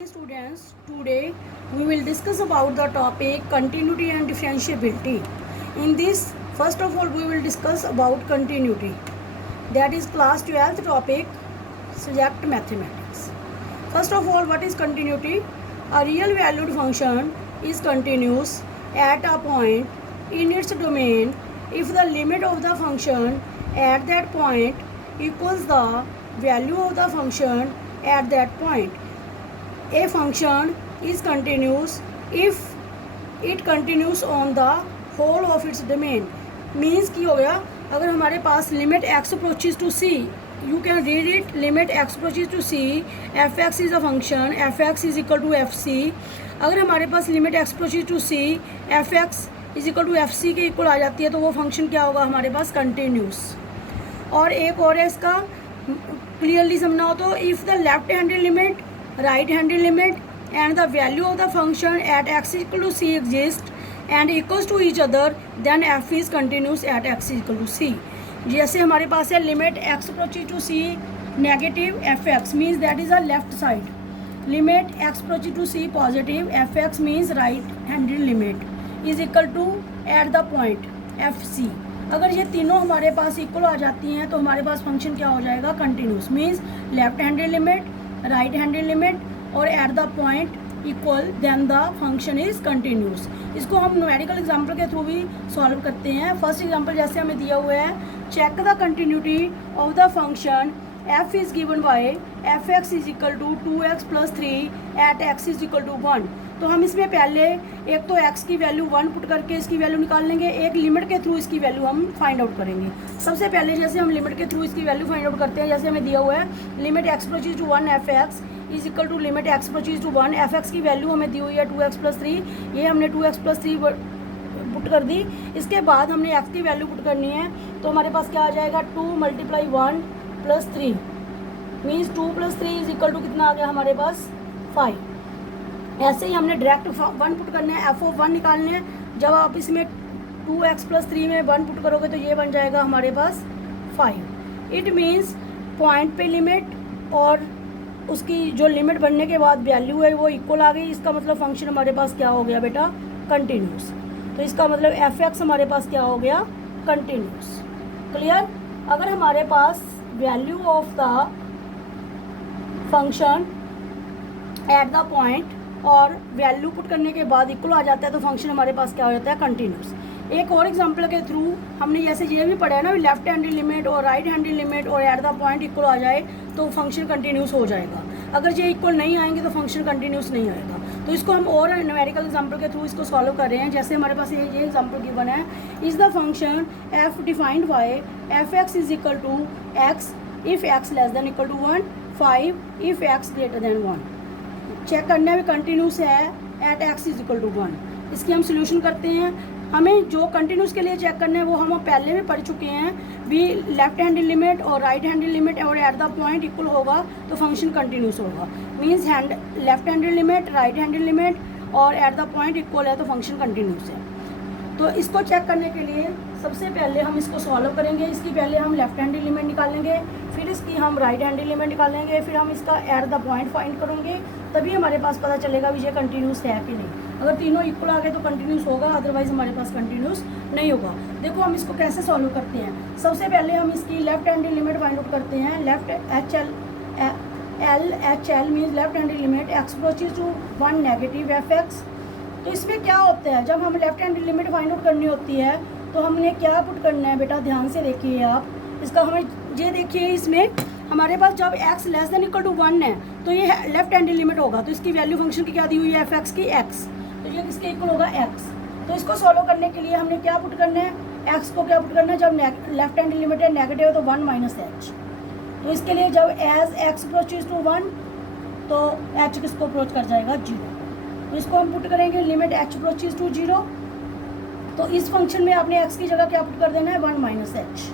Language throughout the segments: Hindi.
Students, today we will discuss about the topic continuity and differentiability. In this, first of all, we will discuss about continuity. That is class 12th topic, subject mathematics. First of all, what is continuity? A real valued function is continuous at a point in its domain if the limit of the function at that point equals the value of the function at that point. A function is continuous if it continues on the whole of its domain. Means की हो गया, अगर हमारे पास limit x approaches to c, you can read it limit x approaches to c, F X is a function, F x is equal to F C. अगर हमारे पास limit x approaches to c, F x is equal to F C के इक्वल आ जाती है, तो वो फंक्शन क्या होगा हमारे पास? कंटिन्यूस. और एक और है इसका, क्लियरली समझना हो तो, if the left handed limit, right handed limit and the value of the function at x is equal to c exist and equals to each other, then f is continuous at x is equal to c. जैसे हमारे पास है limit x approaches to c negative F X means that is a left side, limit x approaches to c positive F X means right handed limit is equal to at the point F C. अगर ये तीनों हमारे पास इक्वल आ जाती हैं तो हमारे पास फंक्शन क्या हो जाएगा? Continuous. Means left handed limit, right handed limit और at the point equal, then the function is continuous. इसको हम न्यूमेरिकल एग्जांपल के थ्रू भी सॉल्व करते हैं. फर्स्ट एग्जांपल जैसे हमें दिया हुआ है, check the continuity of the function f is given by F x is equal to 2x plus 3 at x is equal to 1. तो हम इसमें पहले एक तो x की वैल्यू 1 पुट करके इसकी वैल्यू निकाल लेंगे, एक लिमिट के थ्रू इसकी वैल्यू हम फाइंड आउट करेंगे. सबसे पहले जैसे हम लिमिट के थ्रू इसकी वैल्यू फाइंड आउट करते हैं, जैसे हमें दिया हुआ है limit x approaches to 1 F x is equal to limit x approaches to 1, F X की वैल्यू हमें दी हुई है 2x प्लस 3, ये हमने 2x प्लस 3 पुट कर दी. इसके बाद हमने x की वैल्यू पुट करनी है, तो हमारे पास क्या आ जाएगा? 2 multiply 1 plus 3 means 2 plus 3 is equal to कितना आ गया हमारे पास? 5. ऐसे ही हमने डायरेक्ट 1 पुट करना है, एफ ऑफ 1 निकालने हैं. जब आप इसमें 2x प्लस 3 में 1 पुट करोगे तो ये बन जाएगा हमारे पास 5. इट मीन्स पॉइंट पे लिमिट और उसकी जो लिमिट बनने के बाद वैल्यू है वो इक्वल आ गई. इसका मतलब फंक्शन हमारे पास क्या हो गया बेटा? कंटिन्यूस. तो इसका मतलब एफ एक्स हमारे पास क्या हो गया? कंटिन्यूस. क्लियर? अगर हमारे पास value of the function at the point और वैल्यू पुट करने के बाद इक्वल आ जाता है तो फंक्शन हमारे पास क्या हो जाता है? कंटिन्यूस. एक और एग्जांपल के थ्रू हमने जैसे ये भी पढ़ा है ना, लेफ्ट हैंडेड लिमिट और राइट हैंडेड लिमिट और एट द पॉइंट इक्वल आ जाए तो फंक्शन कंटिन्यूस हो जाएगा. अगर ये इक्वल नहीं आएंगे तो फंक्शन कंटिन्यूस नहीं आएगा. तो इसको हम और न्यूमेरिकल एग्जांपल के थ्रू इसको सॉल्व कर रहे हैं. जैसे हमारे पास ये एग्जांपल गिवन है, is the function F defined by F x is equal to X if X less than equal to 1, 5 if X greater than 1. Check करना भी कंटिन्यूस है at X is equal to 1. इसकी हम सोल्यूशन करते हैं. हमें जो कंटिन्यूस के लिए चेक करना है वो हम पहले भी पढ़ चुके हैं भी, लेफ्ट हैंडेड लिमिट और राइट हैंडेड लिमिट और एट द पॉइंट इक्वल होगा तो फंक्शन कंटिन्यूस होगा. Means left handed limit, right handed limit और एट द पॉइंट इक्वल है तो फंक्शन कंटिन्यूस है. तो इसको चेक करने के लिए सबसे पहले हम इसको सॉल्व करेंगे. इसकी पहले हम लेफ्ट हैंडेड लिमिट निकालेंगे, फिर इसकी हम राइट हैंडेड लिमिट निकालेंगे, फिर हम इसका एट द पॉइंट फाइंड करेंगे. तभी हमारे पास पता चलेगा भी ये कंटिन्यूस है कि नहीं. अगर तीनों इक्वल आ गए तो कंटिन्यूस होगा, अदरवाइज हमारे पास कंटिन्यूस नहीं होगा. देखो हम इसको कैसे सॉल्व करते हैं. सबसे पहले हम इसकी left handed limit find out करते हैं. Left H L means left handed limit x approaches to 1 negative F x. तो इसमें क्या होता है, जब हम left hand limit find out करनी होती है तो हमने क्या पुट करना है बेटा? ध्यान से देखिए आप इसका. हमें ये देखिए, इसमें हमारे पास जब x less than equal to 1 है तो ये लेफ्ट हैंड लिमिट होगा, तो इसकी वैल्यू फंक्शन की क्या दी हुई है? एफ एक्स की x, तो ये किसके इक्वल होगा? x. तो इसको सॉल्व करने के लिए हमने क्या पुट करना है? x को क्या पुट करना है? जब लेफ्ट हैंड लिमिट है नेगेटिव है तो 1 माइनस एच. तो इसके लिए जब एज x अप्रोचेज टू 1 तो h किसको अप्रोच कर जाएगा? 0. तो इसको हम पुट करेंगे लिमिट h अप्रोचेज टू 0. तो इस फंक्शन में आपने x की जगह क्या पुट कर देना है? 1 माइनस एच.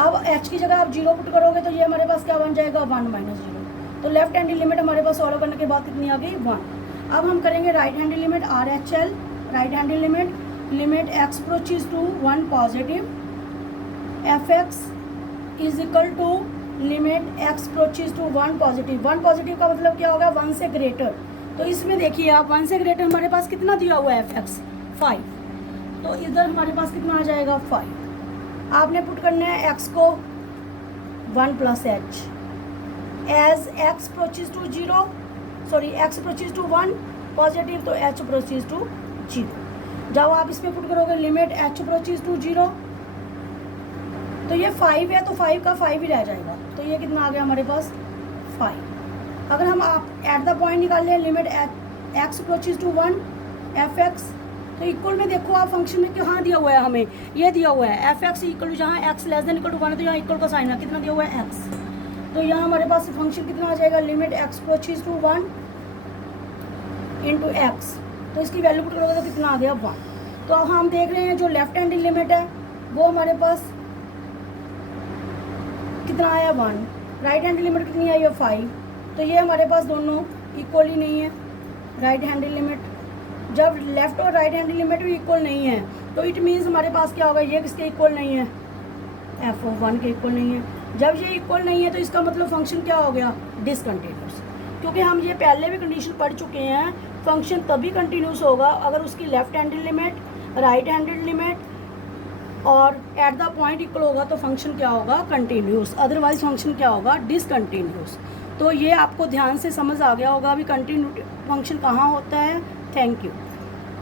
अब h की जगह आप 0 पुट करोगे तो ये हमारे पास क्या बन जाएगा? 1 माइनस 0. तो लेफ्ट हैंड लिमिट हमारे पास सॉल्व करने के बाद कितनी आ गई? 1. अब हम करेंगे right hand limit R H L. Right hand limit, limit x approaches to 1 positive F x is equal to limit x approaches to 1 positive. 1 positive का मतलब क्या होगा, 1 से ग्रेटर। तो इसमें देखिए आप 1 से ग्रेटर हमारे पास कितना दिया हुआ है, एफ एक्स 5, तो इधर हमारे पास कितना आ जाएगा 5। आपने पुट करना है एक्स को 1 plus h as x approaches to 0, sorry x approaches to 1 positive, तो एच अप्रोचेज टू 0। जब आप इसमें पुट करोगे लिमिट एच अप्रोचेज टू 0, तो ये 5 है तो 5 का 5 ही रह जाएगा, तो ये कितना आ गया हमारे पास 5। अगर हम आप एट द पॉइंट निकाल लें limit x approaches to 1 F x, तो इक्वल में देखो आप फंक्शन में कहाँ दिया हुआ है, हमें ये दिया हुआ है एफ एक्स इक्वल टू, जहाँ x less than equal to 1 है तो यहाँ इक्वल का साइन है, कितना दिया हुआ है एक्स, तो यहाँ हमारे पास फंक्शन कितना आ जाएगा, limit x approaches to 1 into x, तो इसकी वैल्यू पुट करोगे तो कितना आ गया 1। तो अब हम देख रहे हैं जो लेफ्ट हैंड लिमिट है वो हमारे पास कितना आया 1, राइट हैंड लिमिट कितनी आई है 5, तो ये हमारे पास दोनों इक्वल ही नहीं है। राइट हैंड लिमिट, जब लेफ्ट और राइट हैंड लिमिट भी इक्वल नहीं है तो इट मीन्स हमारे पास क्या होगा, ये किसके इक्वल नहीं है, एफ ऑफ 1 के इक्वल नहीं है। जब ये इक्वल नहीं है तो इसका मतलब फंक्शन क्या हो गया, डिसकंटिन्यूस, क्योंकि हम ये पहले भी कंडीशन पढ़ चुके हैं, फंक्शन तभी कंटिन्यूस होगा अगर उसकी left handed limit, right handed limit और एट द पॉइंट इक्वल होगा, तो फंक्शन क्या होगा, कंटिन्यूस, अदरवाइज फंक्शन क्या होगा, डिसकंटिन्यूस। तो ये आपको ध्यान से समझ आ गया होगा अभी कंटिन्यू फंक्शन कहाँ होता है। Thank you.